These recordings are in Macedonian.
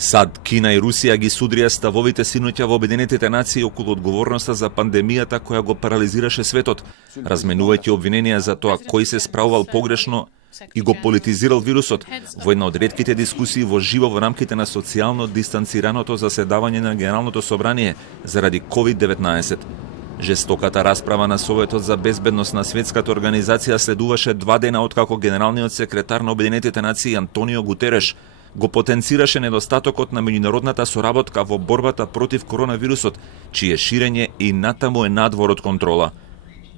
САД, Кина и Русија ги судрија ставовите синоќа во Обединетите нации околу одговорноста за пандемијата која го парализираше светот, разменувајќи обвиненија за тоа кој се справувал погрешно и го политизирал вирусот во една од ретките дискусии во живо во рамките на социјално дистанцираното заседавање на Генералното собрание заради COVID-19. Жестоката расправа на Советот за безбедност на Светската организација следуваше 2 дена откако генералниот секретар на Обединетите нации Антонио Гутереш го потенцираше недостатокот на меѓународната соработка во борбата против коронавирусот, чие ширење и натаму е надвор од контрола.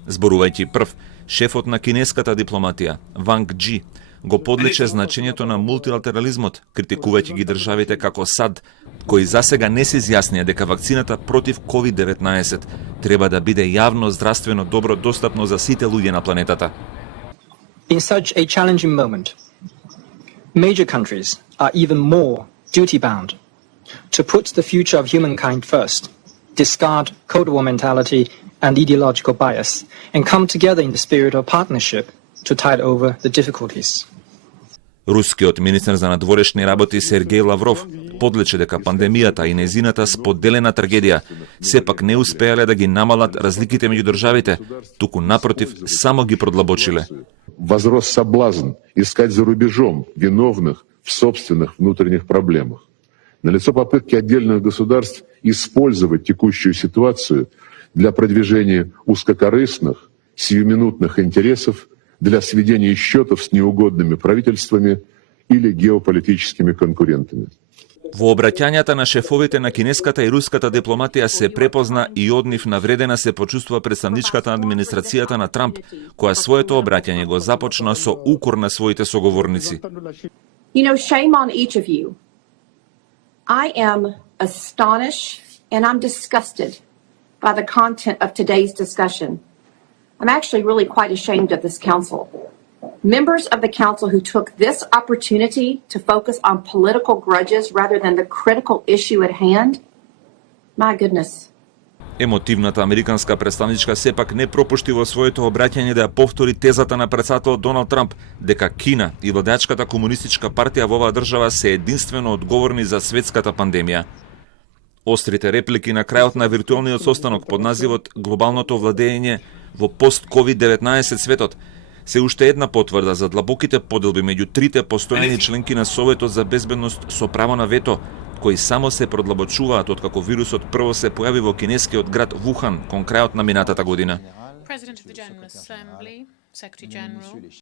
Зборувајќи прв, шефот на кинеската дипломатија, Ванг Џи, го подличе значењето на мултилатерализмот, критикувајќи ги државите како САД, кои засега не се изјаснија дека вакцината против COVID-19 треба да биде јавно здравствено добро достапно за сите луѓе на планетата. In such a challenging moment, major countries are even more duty-bound to put the future of humankind first, discard Cold War mentality and ideological bias, and come together in the spirit of partnership to tide over the difficulties. Рускиот министер за надворешни работи Сергеј Лавров подлече дека пандемијата и нејзината споделена трагедија сепак не успеале да ги намалат разликите меѓу државите, туку напротив само ги продлабочиле. Возрос соблазн искать за рубежом виновных в собственных внутренних проблемах. Налицо попытки отдельных государств использовать текущую ситуацию для продвижения узкокорыстных, сиюминутных интересов, для сведения счетов с неугодными правительствами или геополитическими конкурентами. Во обраќањата на шефовите на кинеската и руската дипломатија се препозна и од нив навредена се почувствува представничката на администрацијата на Трамп, која своето обраќање го започна со укор на своите соговорници. You know, shame on each of you. I am astonished and I'm disgusted by the content of today's discussion. I'm actually really quite ashamed of this council. Members of the council who took this opportunity to focus on political grudges rather than the critical issue at hand, my goodness. Емотивната американска представничка сепак не пропушти во своето обраќање да ја повтори тезата на претседателот Доналд Трамп дека Кина и владеачката комунистичка партија во оваа држава се единствено одговорни за светската пандемија. Острите реплики на крајот на виртуелниот состанок под називот Глобалното владење во пост-COVID-19 светот се уште една потврда за длабоките поделби меѓу трите постојани членки на Советот за безбедност со право на вето, кои само се продлабочуваат откако вирусот прво се појави во кинескиот град Вухан кон крајот на минатата година.